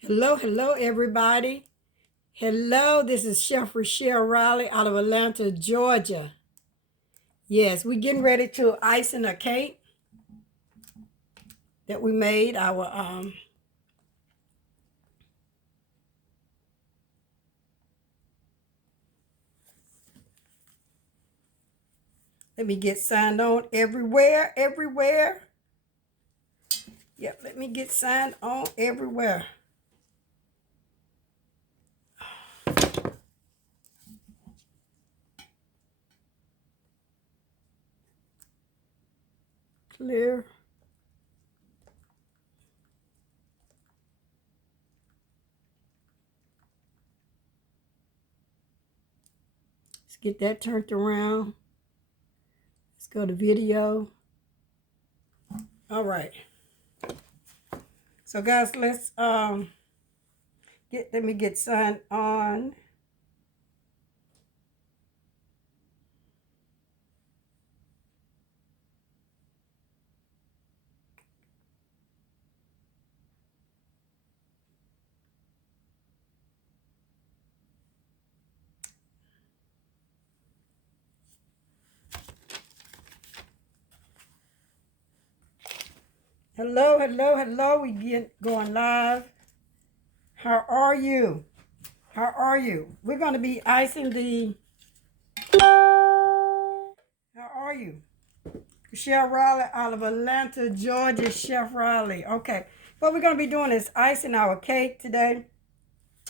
Hello, everybody. Hello, this is Chef Rochelle Riley out of Atlanta, Georgia. Yes, we're getting ready to icing a cake that we made. Let me get signed on everywhere. Yep, let me get signed on everywhere. Clear. Let's get that turned around. Let's go to video. All right. So guys, let's let me get signed on. Hello. We get going live. How are you? We're going to be icing the... How are you? Chef Riley out of Atlanta, Georgia. Chef Riley. Okay. What we're going to be doing is icing our cake today.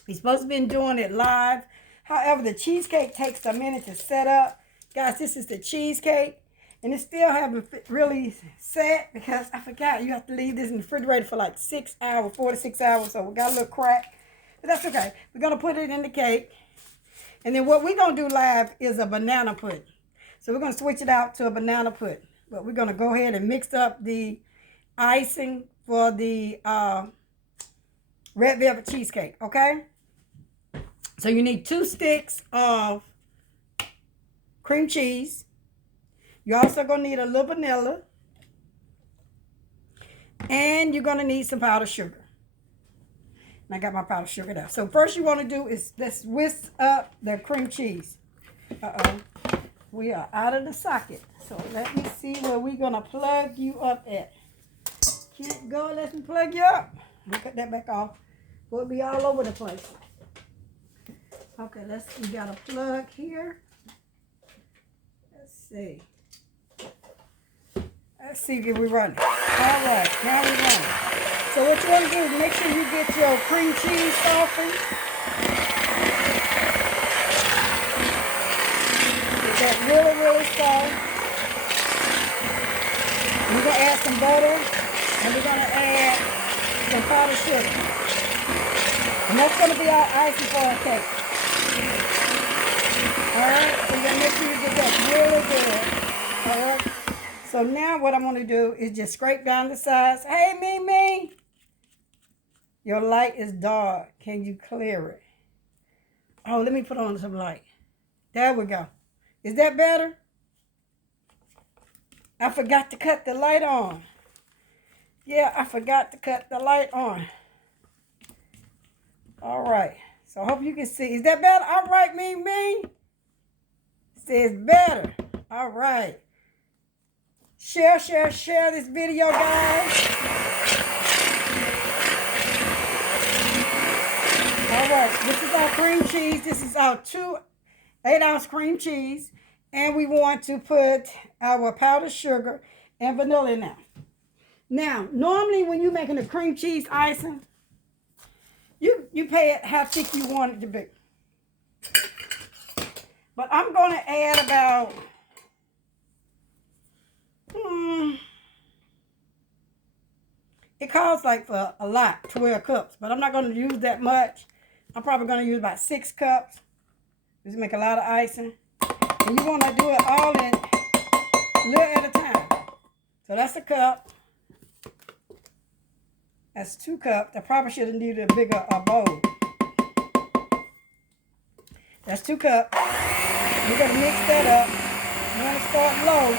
We're supposed to be doing it live. However, the cheesecake takes a minute to set up. Guys, this is the cheesecake. And it still haven't really set because I forgot you have to leave this in the refrigerator for like 6 hours, 4 to 6 hours. So we got a little crack. But that's okay. We're going to put it in the cake. And then what we're going to do live is a banana pudding. So we're going to switch it out to a banana pudding. But we're going to go ahead and mix up the icing for the red velvet cheesecake, okay? So you need 2 sticks of cream cheese. You're also going to need a little vanilla. And you're going to need some powdered sugar. And I got my powdered sugar there. So first you want to do is let's whisk up the cream cheese. We are out of the socket. So let me see where we're going to plug you up at. Can't go unless we plug you up. We'll cut that back off. We'll be all over the place. Okay, we got a plug here. Let's see. Let's see if we're running. All right, now we're running. So what you want to do is make sure you get your cream cheese softened. Get that really soft. We're going to add some butter, and we're going to add some powdered sugar. And that's going to be our icing for our cake. All right, so you're going to make sure you get that really good. All right. So now what I'm going to do is just scrape down the sides. Hey, Mimi. Your light is dark. Can you clear it? Oh, let me put on some light. There we go. Is that better? I forgot to cut the light on. Yeah, I forgot to cut the light on. All right. So I hope you can see. Is that better? All right, Mimi. Says better. All right. Share this video, guys. All right, this is our cream cheese. This is our 2 8-ounce cream cheese. And we want to put our powdered sugar and vanilla in there. Now, normally when you're making a cream cheese icing, you pay it how thick you want it to be. But I'm going to add about... It calls like for a lot, 12 cups, but I'm not going to use that much. I'm probably going to use about 6 cups. Just make a lot of icing. And you want to do it all in a little at a time. So that's a cup. That's 2 cups. I probably should have needed a bigger bowl. That's 2 cups. You're going to mix that up. You want to start low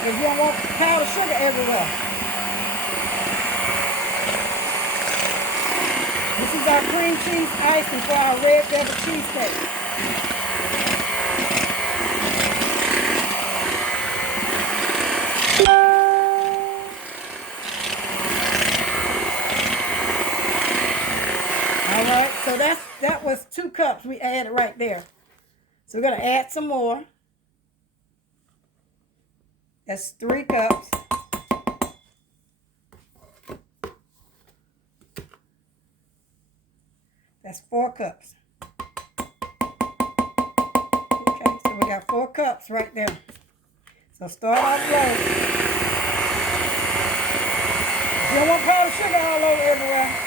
because you don't want powdered sugar everywhere. This is is our cream cheese icing for our red velvet cheesecake. All right, so that was 2 cups we added right there. So we're going to add some more. That's 3 cups. That's 4 cups. Okay, so we got 4 cups right there. So start off low. You don't want powdered sugar all over everywhere.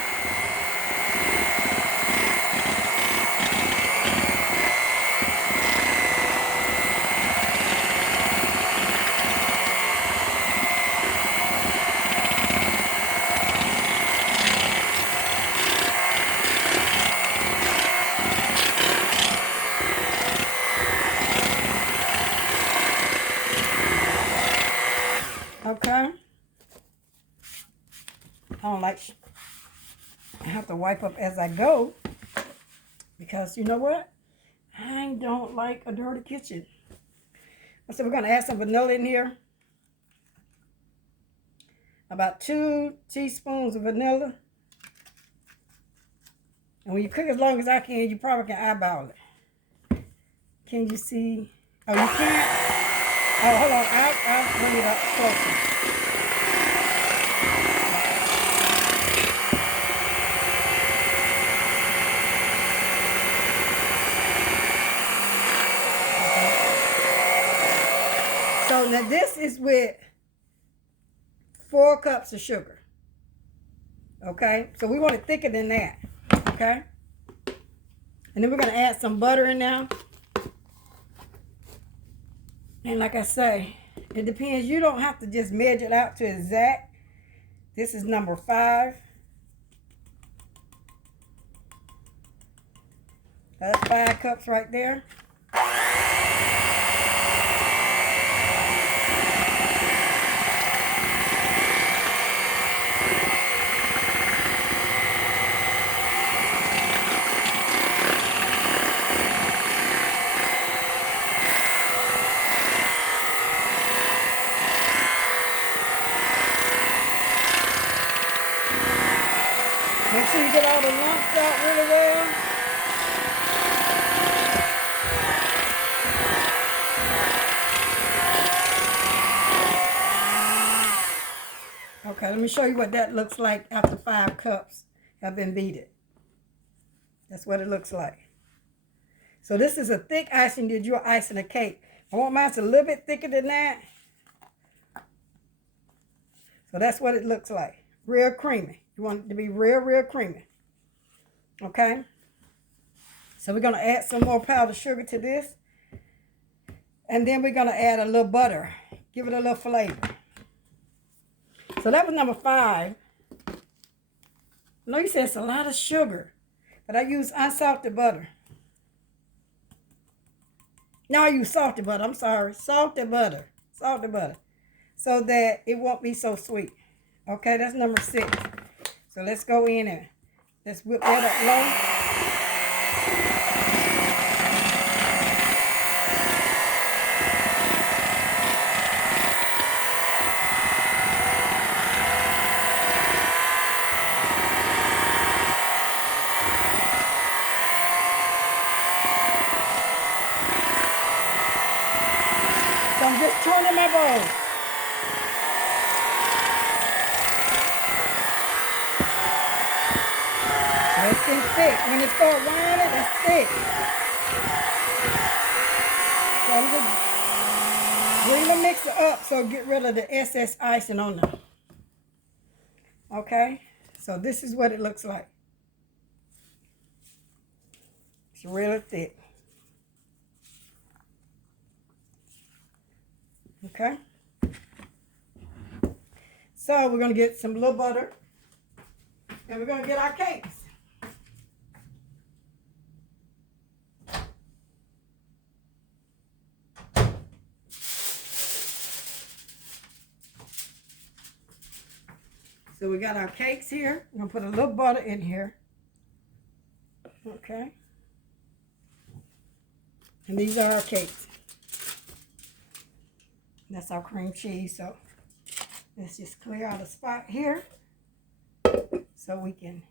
Okay. I don't like, I have to wipe up as I go because you know what? I don't like a dirty kitchen. So we're going to add some vanilla in here. About 2 teaspoons of vanilla. And when you cook as long as I can, you probably can eyeball it. Can you see? Oh, you can't? Oh, hold on. I'll bring it up closer. So now this is with 4 cups of sugar. Okay? So we want it thicker than that. Okay? And then we're going to add some butter in now. And like I say, it depends. You don't have to just measure it out to exact. This is number 5. That's 5 cups right there. Make sure you get all the lumps out really well. Okay, let me show you what that looks like after 5 cups have been beaten. That's what it looks like. So this is a thick icing that you're icing a cake. I want mine a little bit thicker than that. So that's what it looks like. Real creamy. You want it to be real, real creamy. Okay? So we're going to add some more powdered sugar to this. And then we're going to add a little butter. Give it a little flavor. So that was number 5. I know you said it's a lot of sugar, but I use unsalted butter. No, I use salted butter. I'm sorry. Salted butter. Salted butter. So that it won't be so sweet. Okay, that's number 6. So let's go in and let's whip that up low. So I'm just turning my bowl. It's getting thick. When it starts winding, it's thick. So I'm just bring the mixer up so get rid of the excess icing on them. Okay? So this is what it looks like. It's really thick. Okay? So we're going to get some little butter. And we're going to get our cakes. So we got our cakes here. We're going to put a little butter in here. Okay. And these are our cakes. That's our cream cheese. So let's just clear out a spot here so we can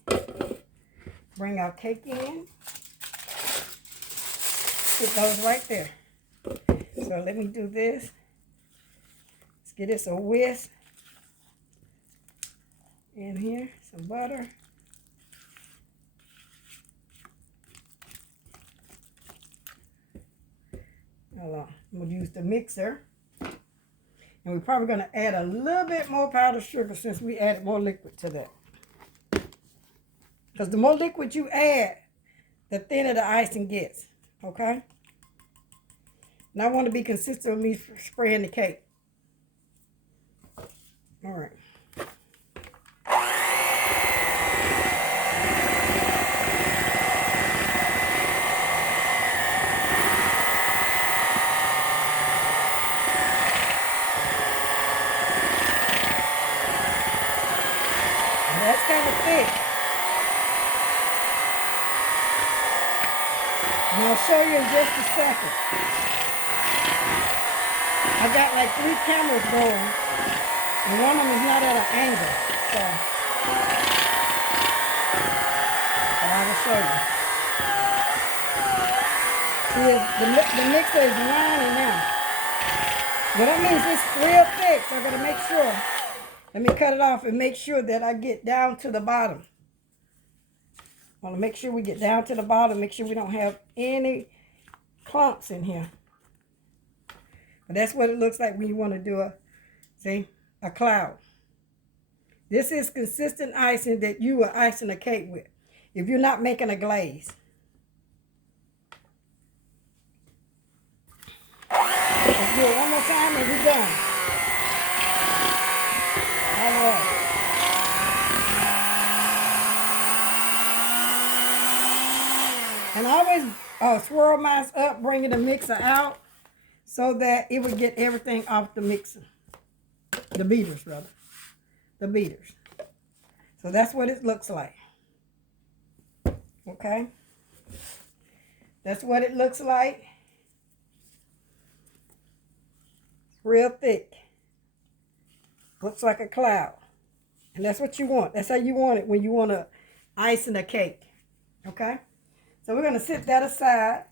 bring our cake in. Put those right there. So let me do this. Let's get this a whisk in here. Some butter. Hold on. I'm going to use the mixer. And we're probably going to add a little bit more powdered sugar since we added more liquid to that. Because the more liquid you add, the thinner the icing gets. Okay? And I want to be consistent with me spraying the cake. All right. That's kind of thick. And I'll show you in just a second. I got like 3 cameras going, and one of them is not at an angle. So, but I will show you. See, the mixer is lining now. Well, that means it's real thick, so I'm going to make sure. Let me cut it off and make sure that I get down to the bottom. I want to make sure we get down to the bottom. Make sure we don't have any clumps in here. But that's what it looks like when you want to do a cloud. This is consistent icing that you are icing a cake with. If you're not making a glaze. Let's do it one more time and we're done. All right. And I always swirl mine up, bringing the mixer out so that it would get everything off the mixer. The beaters, rather. The beaters. So that's what it looks like. Okay? That's what it looks like. It's real thick. Looks like a cloud. And that's what you want. That's how you want it when you want to ice in a cake. Okay? So we're going to sit that aside.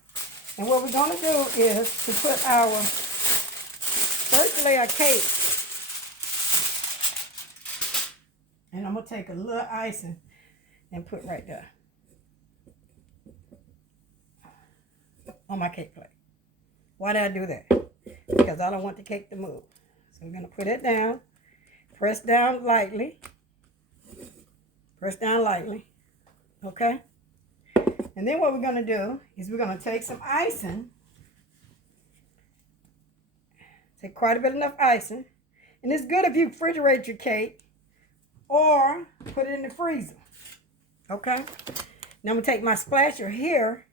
And what we're going to do is to put our first layer of cake. And I'm going to take a little icing and put right there on my cake plate. Why did I do that? Because I don't want the cake to move. So we're going to put it down. Press down lightly. Press down lightly. Okay? And then what we're going to do is we're going to take some icing. Take quite a bit enough icing. And it's good if you refrigerate your cake or put it in the freezer. Okay? Now I'm going to take my splasher here.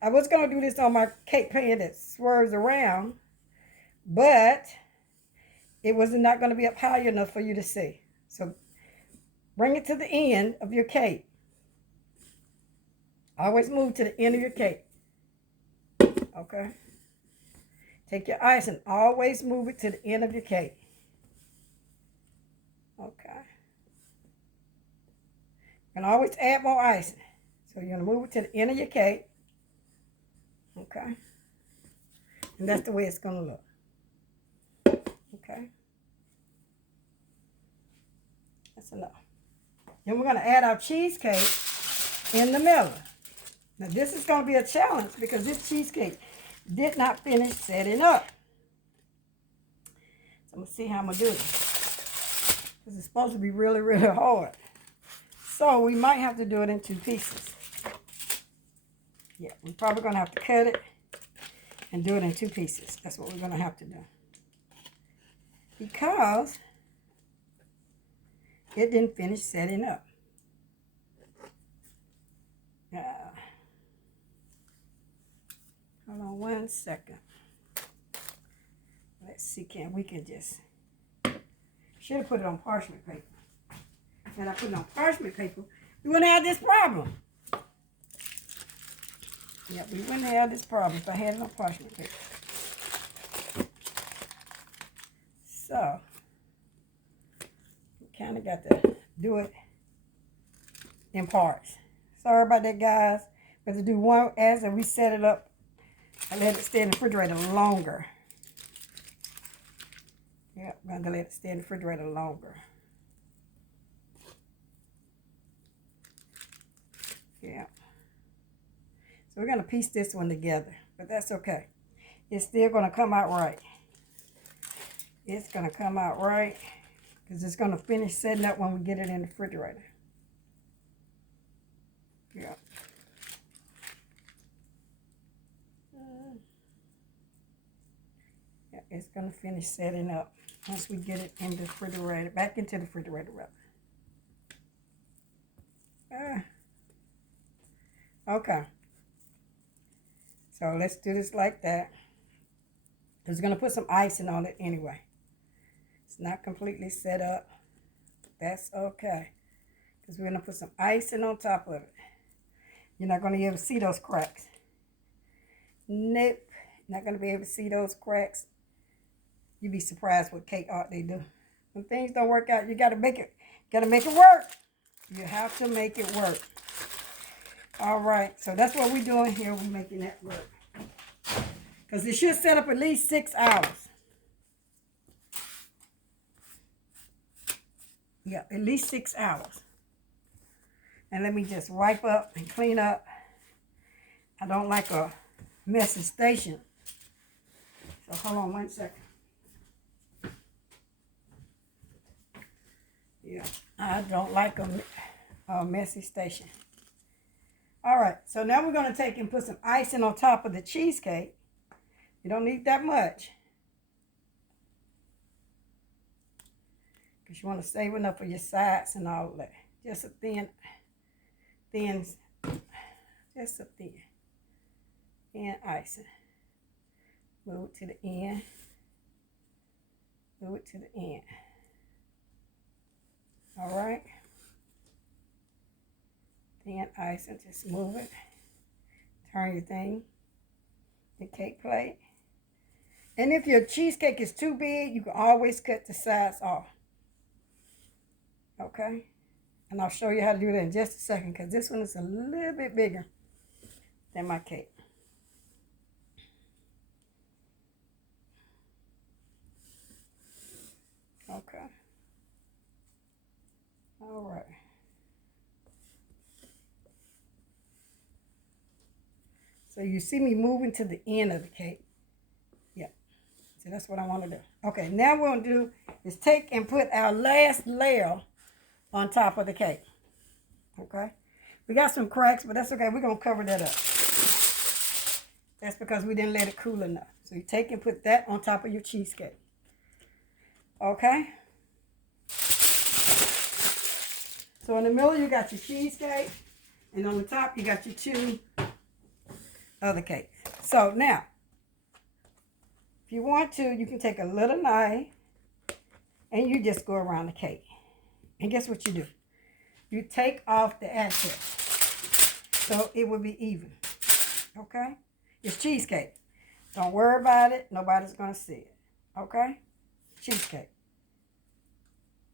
I was going to do this on my cake pan that swerves around, but it was not going to be up high enough for you to see. So bring it to the end of your cake. Always move to the end of your cake. Okay? Take your ice and always move it to the end of your cake. Okay. And always add more icing. So you're going to move it to the end of your cake. Okay? And that's the way it's going to look. Okay? That's enough. Then we're going to add our cheesecake in the middle. Now this is going to be a challenge because this cheesecake did not finish setting up. So I'm going to see how I'm going to do it. Because it's supposed to be really, really hard. So we might have to do it in 2 pieces. Yeah, we're probably going to have to cut it and do it in 2 pieces. That's what we're going to have to do. Because it didn't finish setting up. Hold on 1 second. Let's see, we can just, should have put it on parchment paper. Had I put it on parchment paper, we wouldn't have this problem. Yeah, we wouldn't have this problem if I had it on parchment paper. So, we kind of got to do it in parts. Sorry about that, guys. We have to do one as we set it up. I let it stay in the refrigerator longer. Yeah, I'm going to let it stay in the refrigerator longer. Yeah. So we're going to piece this one together, but that's okay. It's still going to come out right. It's going to come out right because it's going to finish setting up when we get it in the refrigerator. Yeah. Yeah, it's going to finish setting up once we get it in the refrigerator, back into the refrigerator rather. Okay. So let's do this like that. I was going to put some icing on it anyway. It's not completely set up. That's okay. Because we're going to put some icing on top of it. You're not going to be able to see those cracks. Nope. Not going to be able to see those cracks. You'd be surprised what cake art they do. When things don't work out, you got to make it. Got to make it work. You have to make it work. All right. So that's what we're doing here. We're making that work. Because it should set up at least 6 hours. Yeah, at least 6 hours. And let me just wipe up and clean up. I don't like a messy station. So hold on 1 second. Yeah, I don't like a messy station. All right, so now we're going to take and put some icing on top of the cheesecake. You don't need that much. Because you want to save enough for your sides and all that. Just a thin, just a thin icing. Move it to the end. Move it to the end. All right. Thin icing, just move it. Turn your thing, the cake plate. And if your cheesecake is too big, you can always cut the sides off. Okay? And I'll show you how to do that in just a second because this one is a little bit bigger than my cake. Okay. All right. So you see me moving to the end of the cake. Yep. So that's what I want to do. Okay, now what we're going to do is take and put our last layer on top of the cake. Okay. We got some cracks, but that's okay. We're going to cover that up. That's because we didn't let it cool enough. So you take and put that on top of your cheesecake. Okay. So in the middle, you got your cheesecake. And on the top, you got your 2 other cakes. So now, if you want to, you can take a little knife and you just go around the cake. And guess what you do? You take off the excess so it will be even. Okay? It's cheesecake. Don't worry about it. Nobody's going to see it. Okay? Cheesecake.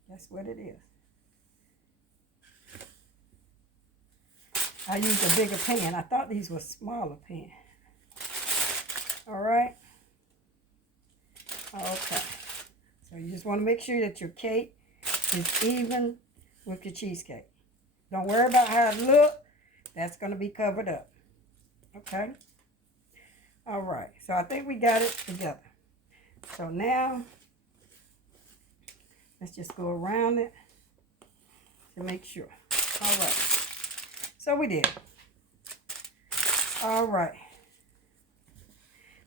That's what it is. I used a bigger pan. I thought these were smaller pans. All right. Okay. So you just want to make sure that your cake is even with your cheesecake. Don't worry about how it looks. That's going to be covered up. Okay. All right. So I think we got it together. So now, let's just go around it to make sure. All right. So we did. All right.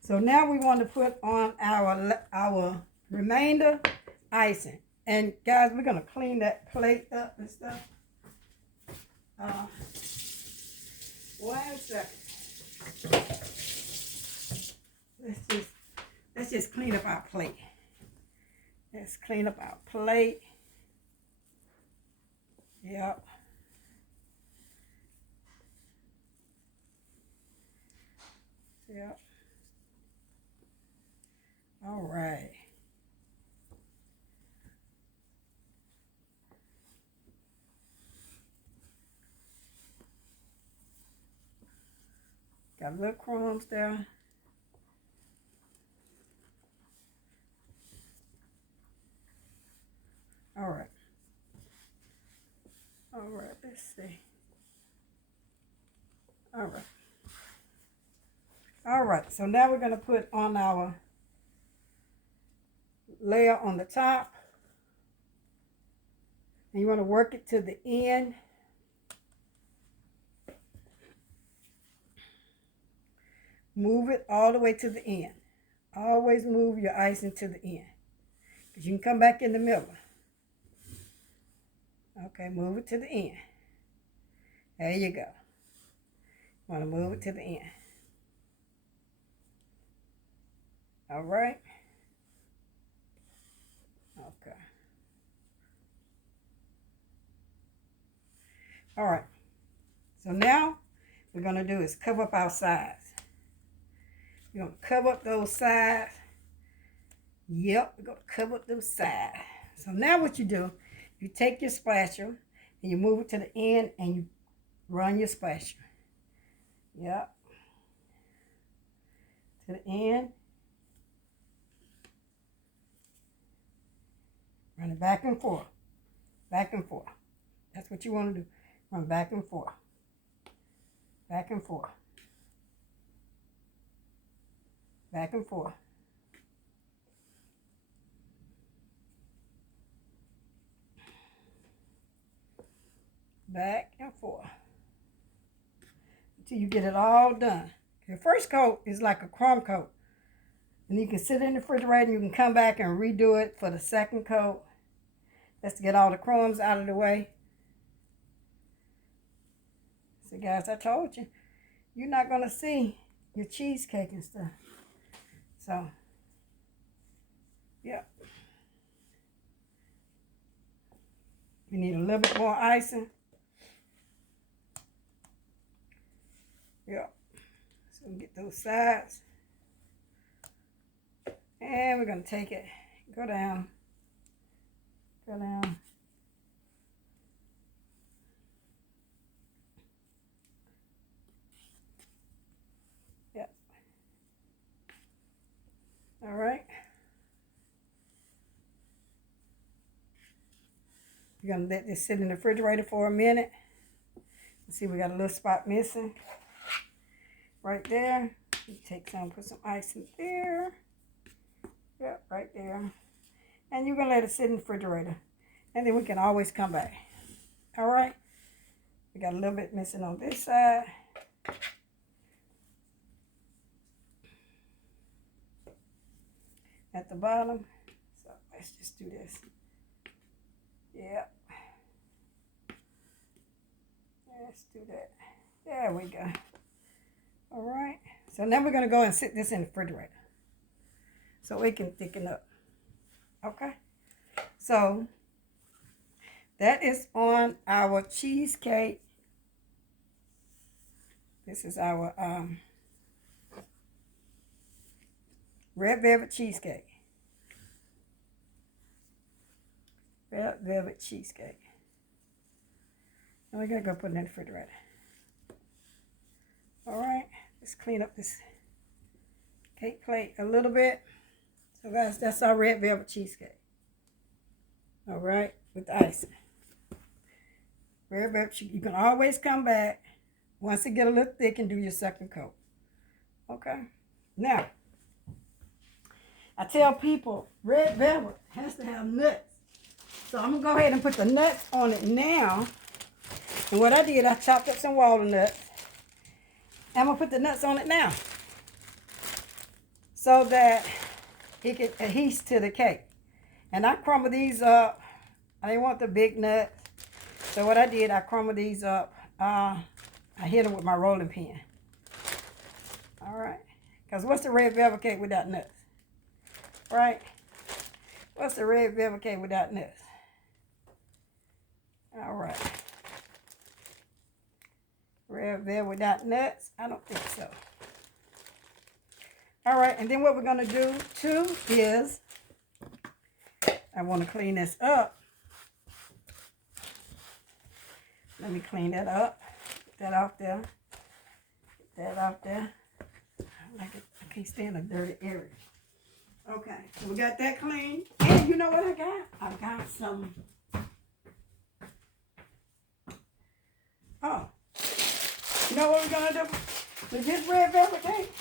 So now we want to put on our remainder icing. And guys, we're going to clean that plate up and stuff. 1 second. Let's just clean up our plate. Let's clean up our plate. Yep. Yeah. All right. Got little crumbs there. All right. All right, let's see. All right. All right, so now we're going to put on our layer on the top. And you want to work it to the end. Move it all the way to the end. Always move your icing to the end. Because you can come back in the middle. Okay, move it to the end. There you go. Want to move it to the end. All right. Okay. All right. So now we're going to do is cover up our sides. You're going to cover up those sides. Yep, we're going to cover up those sides. So now what you do, you take your spatula and you move it to the end and you run your spatula. Yep. To the end. Run it back and forth. Back and forth. That's what you want to do. Run back and forth. Back and forth. Back and forth. Back and forth. Until you get it all done. Your first coat is like a crumb coat. And you can sit in the refrigerator and you can come back and redo it for the second coat. That's to get all the crumbs out of the way. See, guys, I told you, you're not going to see your cheesecake and stuff. So, yeah. We need a little bit more icing. Yeah. So we get those sides. And we're going to take it, go down. Go down. Yep. All right. We're going to let this sit in the refrigerator for a minute. See, we got a little spot missing. Right there. You take some, put some ice in there. Yep, right there. And you're going to let it sit in the refrigerator. And then we can always come back. All right. We got a little bit missing on this side. At the bottom. So let's just do this. Yep. Let's do that. There we go. All right. So now we're going to go and sit this in the refrigerator. So it can thicken up. Okay. So that is on our cheesecake. This is our red velvet cheesecake. Red velvet cheesecake. And we're going to go put it in the refrigerator. All right. Let's clean up this cake plate a little bit. So guys, that's our red velvet cheesecake. All right. With the icing. Red velvet, you can always come back once it get a little thick and do your second coat. Okay. Now, I tell people red velvet has to have nuts. So I'm going to go ahead and put the nuts on it now. And what I did, I chopped up some walnuts. I'm going to put the nuts on it now. So that it can adhere to the cake. And I crumble these up. I didn't want the big nuts. So what I did, I crumbled these up. I hit them with my rolling pin. All right. Because what's the red velvet cake without nuts? Right? What's the red velvet cake without nuts? All right. Red velvet without nuts? I don't think so. All right, and then what we're going to do too is, I want to clean this up. Let me clean that up. Get that off there. Get that off there. I can't stand a dirty area. Okay, so we got that clean. And you know what I got? I got some. Oh, you know what we're going to do? With this red velvet cake,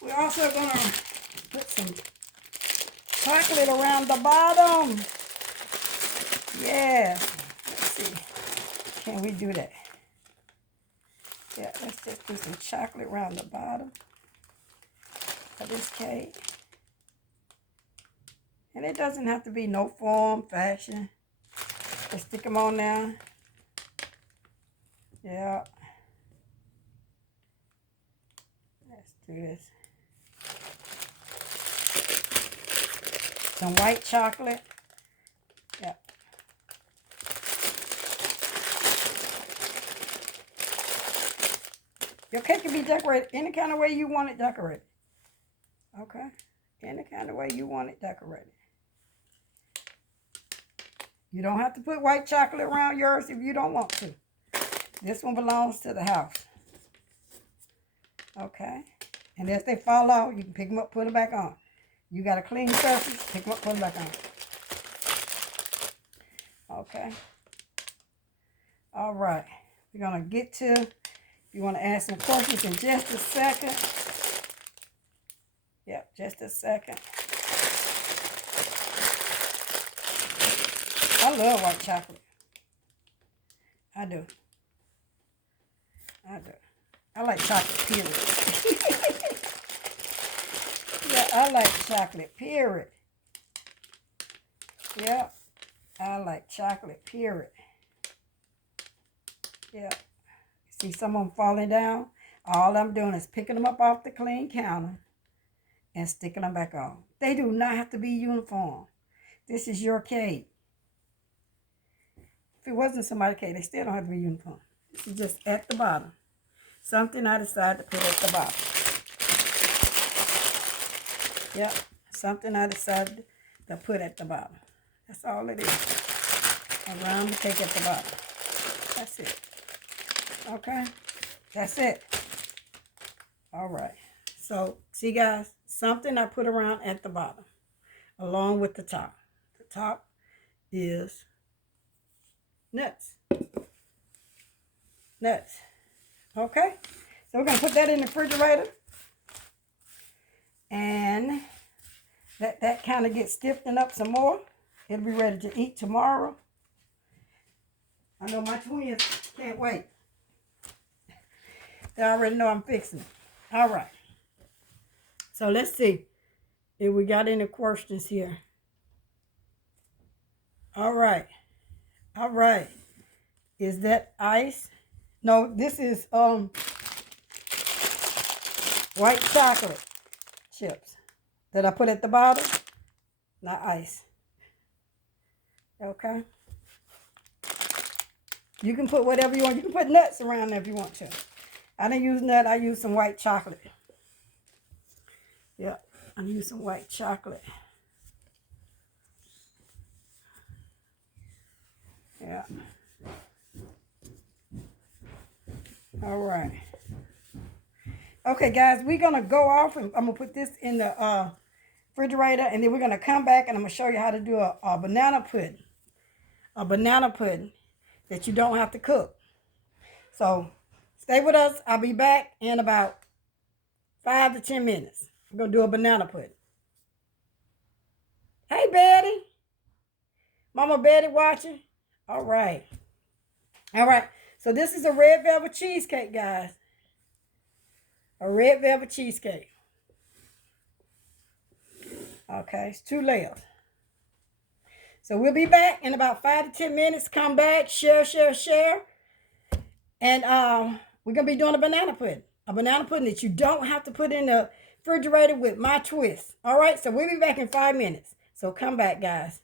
we're also going to put some chocolate around the bottom. Yeah. Let's see. Can we do that? Yeah, let's just put some chocolate around the bottom of this cake. And it doesn't have to be no form, fashion. Just stick them on there. Yeah. Let's do this. Some white chocolate. Yeah. Your cake can be decorated any kind of way you want it decorated. Okay? Any kind of way you want it decorated. You don't have to put white chocolate around yours if you don't want to. This one belongs to the house. Okay? And if they fall off, you can pick them up, put them back on. You got a clean surface, pick them up, put them back on. Okay? All right. We're going to get to, if you want to ask some questions in just a second. Yep, just a second. I love white chocolate. I do. I do. I like chocolate, period. Yeah, I like chocolate, period. Yeah, I like chocolate, period. Yeah. See some of them falling down? All I'm doing is picking them up off the clean counter and sticking them back on. They do not have to be uniform. This is your cake. If it wasn't somebody's cake, they still don't have to be uniform. This is just at the bottom. Something I decided to put at the bottom. Yep, something I decided to put at the bottom. That's all it is. Around the cake at the bottom. That's it. Okay? That's it. All right. So, see guys, something I put around at the bottom, along with the top. The top is nuts. Nuts. Okay? So we're going to put that in the refrigerator. And let that kind of get stiffened up some more. It'll be ready to eat tomorrow. I know my twins can't wait. They already know I'm fixing it. All right. So let's see if we got any questions here. All right. All right. Is that ice? No, this is white chocolate chips that I put at the bottom, not ice. Okay. You can put whatever you want. You can put nuts around there if you want to. I didn't use nut. I used some white chocolate. Yep. I used some white chocolate. Yeah. All right. Okay, guys, we're going to go off and I'm going to put this in the refrigerator and then we're going to come back and I'm going to show you how to do a banana pudding. A banana pudding that you don't have to cook. So stay with us. I'll be back in about 5 to 10 minutes. We're going to do a banana pudding. Hey, Betty. Mama Betty watching? All right. All right. So this is a red velvet cheesecake, guys. A red velvet cheesecake. Okay, it's 2 layers. So we'll be back in about 5 to 10 minutes. Come back, share. And we're going to be doing a banana pudding. A banana pudding that you don't have to put in the refrigerator with my twist. All right, so we'll be back in 5 minutes. So come back, guys.